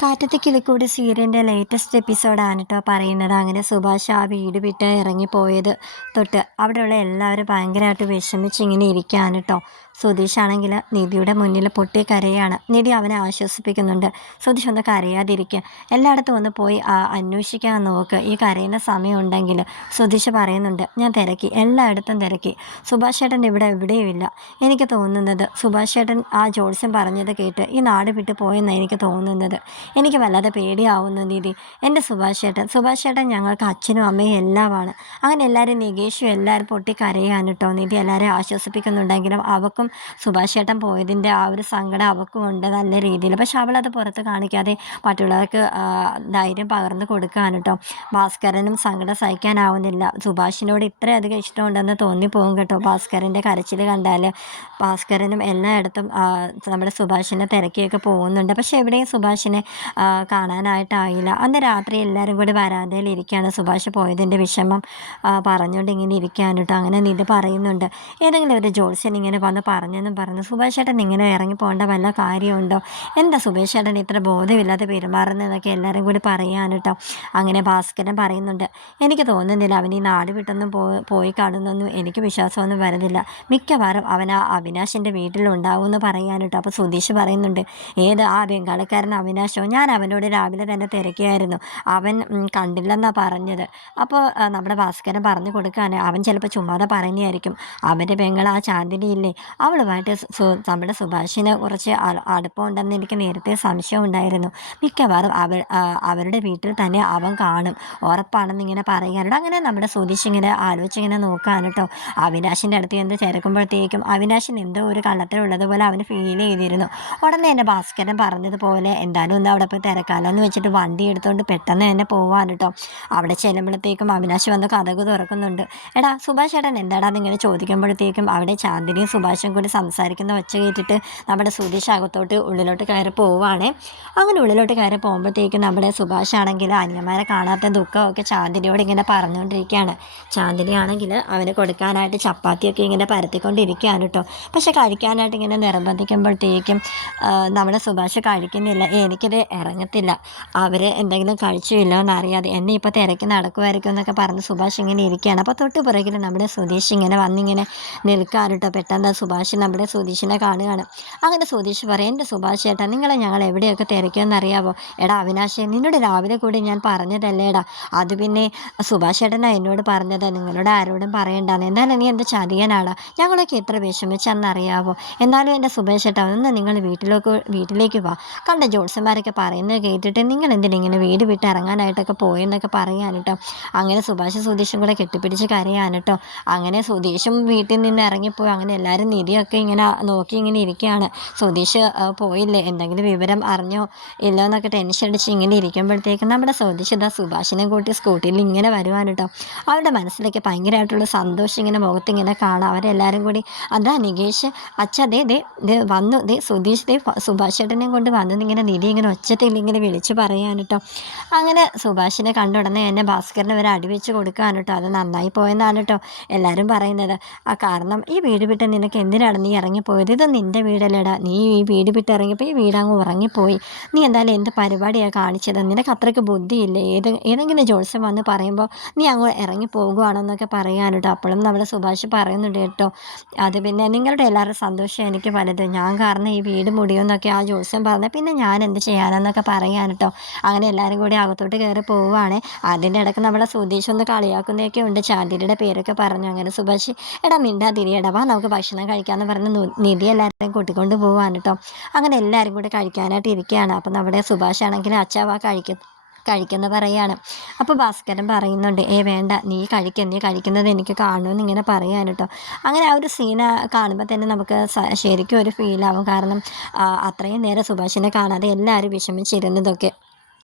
കാറ്റത്ത് കിളിക്കൂടി സീരിയലിൻ്റെ ലേറ്റസ്റ്റ് എപ്പിസോഡാണ് കേട്ടോ പറയുന്നത്. അങ്ങനെ സുഭാഷ് ആ വീട് വിട്ട് ഇറങ്ങിപ്പോയത് തൊട്ട് അവിടെയുള്ള എല്ലാവരും ഭയങ്കരമായിട്ട് വിഷമിച്ച് ഇങ്ങനെ ഇരിക്കുകയാണ് കേട്ടോ. സുധീഷാണെങ്കിൽ നിധിയുടെ മുന്നിൽ പൊട്ടി കരയാണ്. നിധി അവനെ ആശ്വസിപ്പിക്കുന്നുണ്ട്. സുധീഷ് ഒന്ന് കരയാതിരിക്കുക, എല്ലായിടത്തും ഒന്ന് പോയി അന്വേഷിക്കാൻ നോക്ക്, ഈ കരയുന്ന സമയമുണ്ടെങ്കിൽ. സുധീഷ് പറയുന്നുണ്ട്, ഞാൻ തിരക്കി, എല്ലായിടത്തും തിരക്കി, സുഭാഷ് ചേട്ടൻ ഇവിടെ എവിടെയുമില്ല. എനിക്ക് തോന്നുന്നത് സുഭാഷ് ചേട്ടൻ ആ ജോത്സ്യം പറഞ്ഞത് കേട്ട് ഈ നാട് വിട്ട് പോയെന്നാണ് എനിക്ക് തോന്നുന്നത്. എനിക്ക് വല്ലാതെ പേടിയാവുന്നു നിധി. എൻ്റെ സുഭാഷ് ചേട്ടൻ ഞങ്ങൾക്ക് അച്ഛനും അമ്മയും എല്ലാമാണ്. അങ്ങനെ എല്ലാവരും നികേഷും എല്ലാവരും പൊട്ടിക്കരയാണ് കേട്ടോ. നിധി എല്ലാവരെയും ആശ്വസിപ്പിക്കുന്നുണ്ടെങ്കിലും അവക്കും സുഭാഷ് ചേട്ടൻ പോയതിൻ്റെ ആ ഒരു സങ്കടം അവക്കും ഉണ്ട് നല്ല രീതിയിൽ. പക്ഷെ അവളത് പുറത്ത് കാണിക്കാതെ മറ്റുള്ളവർക്ക് ധൈര്യം പകർന്നു കൊടുക്കുകയാണ് കേട്ടോ. ഭാസ്കരനും സങ്കടം സഹിക്കാനാവുന്നില്ല. സുഭാഷിനോട് ഇത്രയധികം ഇഷ്ടമുണ്ടെന്ന് തോന്നിപ്പോകും കേട്ടോ. ഭാസ്കരൻ്റെ കരച്ചിൽ കണ്ടാൽ ഭാസ്കരനും എല്ലായിടത്തും നമ്മുടെ സുഭാഷിനെ തിരക്കിയൊക്കെ പോകുന്നുണ്ട്. പക്ഷെ എവിടെയും സുഭാഷിനെ കാണാനായിട്ടായില്ല. അന്ന് രാത്രി എല്ലാവരും കൂടി വരാന്തയിലിരിക്കുകയാണ്. സുഭാഷ് പോയതിൻ്റെ വിഷമം പറഞ്ഞുകൊണ്ട് ഇങ്ങനെ ഇരിക്കുകയാണ് കേട്ടോ. അങ്ങനെ നിധി പറയുന്നുണ്ട്, ഏതെങ്കിലും ഒരു ജോത്സ്യൻ ഇങ്ങനെ വന്ന് പറഞ്ഞെന്നും പറഞ്ഞു സുഭാഷ് ചേട്ടൻ ഇങ്ങനെ ഇറങ്ങിപ്പോകേണ്ട വല്ല കാര്യമുണ്ടോ? എന്താ സുഭാഷ് ചേട്ടൻ ഇത്ര ബോധമില്ലാതെ പെരുമാറുന്നതൊക്കെ എല്ലാവരും കൂടി പറയാൻ കേട്ടോ. അങ്ങനെ ഭാസ്കരൻ പറയുന്നുണ്ട്, എനിക്ക് തോന്നുന്നില്ല അവൻ ഈ നാട് വിട്ടൊന്നും പോയി കാണുന്നൊന്നും എനിക്ക് വിശ്വാസമൊന്നും വരുന്നില്ല. മിക്കവാറും അവൻ ആ അവിനാശിൻ്റെ വീട്ടിലുണ്ടാവും എന്ന് പറയാൻ കേട്ടോ. അപ്പോൾ സുധീഷ് പറയുന്നുണ്ട്, ഏത് ആ ബംഗാളിക്കാരൻ അവിനാശോ? ഞാൻ അവനോട് രാവിലെ തന്നെ തിരക്കിയായിരുന്നു, അവൻ കണ്ടില്ലെന്നാണ് പറഞ്ഞത്. അപ്പോൾ നമ്മുടെ ഭാസ്കരൻ പറഞ്ഞു കൊടുക്കാൻ അവൻ ചിലപ്പോൾ ചുമ്മാതെ പറയുന്നതായിരിക്കും. അവൻ്റെ പെങ്ങൾ ആ ചാന്ദിനിയില്ലേ, അവളുമായിട്ട് നമ്മുടെ സുഭാഷിനെ കുറച്ച് അടുപ്പമുണ്ടെന്ന് എനിക്ക് നേരത്തെ സംശയം ഉണ്ടായിരുന്നു. മിക്കവാറും അവരുടെ വീട്ടിൽ തന്നെ അവൻ കാണും, ഉറപ്പാണെന്ന് ഇങ്ങനെ പറയാനുണ്ട്. അങ്ങനെ നമ്മുടെ സുധീഷ് ഇങ്ങനെ ആലോചിച്ചിങ്ങനെ നോക്കാൻ കേട്ടോ. അവിനാശിൻ്റെ അടുത്ത് എന്ത് തിരക്കുമ്പോഴത്തേക്കും അവിനാശിന് എന്തോ ഒരു കള്ളത്തിലുള്ളതുപോലെ അവന് ഫീൽ ചെയ്തിരുന്നു. ഉടനെ തന്നെ ഭാസ്കരൻ പറഞ്ഞതുപോലെ എന്തായാലും ഒന്ന് അവിടെ പോയി തിരക്കാലോ എന്ന് വെച്ചിട്ട് വണ്ടി എടുത്തുകൊണ്ട് പെട്ടെന്ന് തന്നെ പോവാൻ കേട്ടോ. അവിടെ ചെല്ലുമ്പോഴത്തേക്കും അവിനാശ് വന്ന് കതക് തുറക്കുന്നുണ്ട്. എടാ സുഭാഷ് ചേട്ടൻ എന്താടാ എന്നിങ്ങനെ ചോദിക്കുമ്പോഴത്തേക്കും അവിടെ ചാന്ദിനിയും സുഭാഷും കൂടി സംസാരിക്കുന്ന ഒച്ച കേട്ടിട്ട് നമ്മുടെ സുധീഷ് അകത്തോട്ട് ഉള്ളിലോട്ട് കയറി പോവുകയാണേ. അങ്ങനെ ഉള്ളിലോട്ട് കയറി പോകുമ്പോഴത്തേക്കും നമ്മുടെ സുഭാഷ് ആണെങ്കിൽ അനിയന്മാരെ കാണാത്ത ദുഃഖമൊക്കെ ചാന്ദിനിയോട് ഇങ്ങനെ പറഞ്ഞുകൊണ്ടിരിക്കുകയാണ്. ചാന്ദിനി ആണെങ്കിൽ അവന് കൊടുക്കാനായിട്ട് ചപ്പാത്തിയൊക്കെ ഇങ്ങനെ പരത്തിക്കൊണ്ടിരിക്കുകയാണ് കേട്ടോ. പക്ഷെ കഴിക്കാനായിട്ട് ഇങ്ങനെ നിർബന്ധിക്കുമ്പോഴത്തേക്കും നമ്മുടെ സുഭാഷ് കഴിക്കുന്നില്ല. എനിക്കിത് ഇറങ്ങത്തില്ല, അവർ എന്തെങ്കിലും കഴിച്ചില്ല എന്നറിയാതെ എന്നെ ഇപ്പോൾ തിരക്കി നടക്കുമായിരിക്കും എന്നൊക്കെ പറഞ്ഞ് സുഭാഷ് ഇങ്ങനെ ഇരിക്കുകയാണ്. അപ്പോൾ തൊട്ട് പുറകിൽ നമ്മുടെ സുധീഷ് ഇങ്ങനെ വന്നിങ്ങനെ നിൽക്കാറ് കേട്ടോ. പെട്ടെന്ന് സുഭാഷ് നമ്മുടെ സുധീഷിനെ കാണുകയാണ്. അങ്ങനെ സുധീഷ് പറയും, എൻ്റെ സുഭാഷ് ചേട്ടാ, നിങ്ങളെ ഞങ്ങൾ എവിടെയൊക്കെ തിരക്കിയെന്നറിയാവോ? എടാ അവിനാശേ, നിന്നോട് രാവിലെ കൂടി ഞാൻ പറഞ്ഞതല്ലേടാ. അത് പിന്നെ സുഭാഷ് ചേട്ടനാണ് എന്നോട് പറഞ്ഞത്, നിങ്ങളോട് ആരോടും പറയണ്ടെന്ന്. എന്തായാലും നീ എന്ത് ചതിയനാടാ, ഞങ്ങളൊക്കെ എത്ര വിഷമിച്ചെന്നറിയാവോ? എന്നാലും എൻ്റെ സുഭാഷ് ചേട്ടാ, ഒന്ന് നിങ്ങൾ വീട്ടിലേക്ക് വാ. കണ്ട ജോത്സ്യന്മാരൊക്കെ പറയുന്നത് കേട്ടിട്ട് നിങ്ങൾ എന്തിനിങ്ങനെ വീട് വിട്ട് ഇറങ്ങാനായിട്ടൊക്കെ പോയെന്നൊക്കെ പറയാൻ കേട്ടോ. അങ്ങനെ സുധീഷും കൂടെ കെട്ടിപ്പിടിച്ച് കരയാണ് കേട്ടോ. അങ്ങനെ സുധീഷും വീട്ടിൽ നിന്ന് ഇറങ്ങിപ്പോയി. അങ്ങനെ എല്ലാവരും നിധിയൊക്കെ ഇങ്ങനെ നോക്കി ഇങ്ങനെ ഇരിക്കുകയാണ്. സുധീഷ് പോയില്ലേ, എന്തെങ്കിലും വിവരം അറിഞ്ഞോ ഇല്ലോ എന്നൊക്കെ ടെൻഷൻ അടിച്ച് ഇങ്ങനെ ഇരിക്കുമ്പോഴത്തേക്കും നമ്മുടെ സുധീഷ് സുഭാഷിനെ കൂട്ടി സ്കൂട്ടിയിൽ ഇങ്ങനെ വരുവാൻ കേട്ടോ. അവരുടെ മനസ്സിലേക്ക് ഭയങ്കരമായിട്ടുള്ള സന്തോഷം ഇങ്ങനെ മുഖത്തിങ്ങനെ കാണാം. അവരെല്ലാവരും കൂടി, അതാ നികേഷ് അച്ഛ ദേ വന്നു, സുധീഷ് സുഭാഷ് ചേട്ടനെയും കൊണ്ട് വന്നെന്നിങ്ങനെ നിധി ഇങ്ങനെ ഒച്ചത്തിൽ ഇങ്ങനെ വിളിച്ച് പറയാൻ കേട്ടോ. അങ്ങനെ സുഭാഷിനെ കണ്ട ഉടനെ എന്നെ ഭാസ്കരനെ ഒരു അടി വെച്ച് കൊടുക്കാൻ കേട്ടോ. അത് നന്നായി പോയെന്നാണ് കേട്ടോ എല്ലാവരും പറയുന്നത്. കാരണം ഈ വീട് വിട്ട് നിനക്ക് എന്തിനാണ് നീ ഇറങ്ങിപ്പോയത്? ഇത് നിൻ്റെ വീടല്ലേടാ, നീ ഈ വീട് വിട്ട് ഇറങ്ങിയപ്പോൾ ഈ വീടങ്ങ് ഉറങ്ങിപ്പോയി. നീ എന്തായാലും എന്ത് പരിപാടിയാണ് കാണിച്ചത്? നിനക്ക് അത്രയ്ക്ക് ബുദ്ധിയില്ലേ? ഏതെങ്കിലും ജോത്സ്യം വന്ന് പറയുമ്പോൾ നീ അങ്ങ് ഇറങ്ങി പോകുകയാണെന്നൊക്കെ പറയാൻ കേട്ടോ. അപ്പോഴും നമ്മുടെ സുഭാഷ് പറയുന്നുണ്ട് കേട്ടോ, അത് പിന്നെ നിങ്ങളുടെ എല്ലാവരുടെ സന്തോഷം എനിക്ക് വലുത്, ഞാൻ കാരണം ഈ വീട് മുടിയുമെന്നൊക്കെ ആ ജോത്സ്യം പറഞ്ഞാൽ പിന്നെ ഞാൻ എന്ത് ചെയ്യാനെന്നൊക്കെ പറയാൻ കേട്ടോ. അങ്ങനെ എല്ലാവരും കൂടി അകത്തോട്ട് കയറി പോവുകയാണ്. അതിൻ്റെ ഇടയ്ക്ക് നമ്മളെ സുധീഷ് ഒന്ന് കളിയാക്കുന്നതൊക്കെ ഉണ്ട്, ചാന്ദിനിയുടെ പേരൊക്കെ പറഞ്ഞു. അങ്ങനെ സുഭാഷ്, എടാ മിണ്ടാതിരിയടാ, വാ നമുക്ക് ഭക്ഷണം കഴിക്കാമെന്ന് പറഞ്ഞ് നിധി എല്ലാവരെയും കൂട്ടിക്കൊണ്ട് പോവാണ് കേട്ടോ. അങ്ങനെ എല്ലാവരും കൂടി കഴിക്കാനായിട്ട് ഇരിക്കുകയാണ്. അപ്പം നമ്മുടെ സുഭാഷ് ആണെങ്കിൽ അച്ഛാ വാ കഴിക്കുന്ന പറയാണ്. അപ്പോൾ ഭാസ്കരൻ പറയുന്നുണ്ട്, വേണ്ട, നീ കഴിക്കുന്നത് എനിക്ക് കാണുമെന്ന് ഇങ്ങനെ പറയാൻ കേട്ടോ. അങ്ങനെ ആ ഒരു സീന കാണുമ്പോൾ തന്നെ നമുക്ക് ശരിക്കും ഒരു ഫീലാവും. കാരണം അത്രയും നേരം സുഭാഷിനെ കാണാതെ എല്ലാവരും വിഷമിച്ചിരുന്നതൊക്കെ.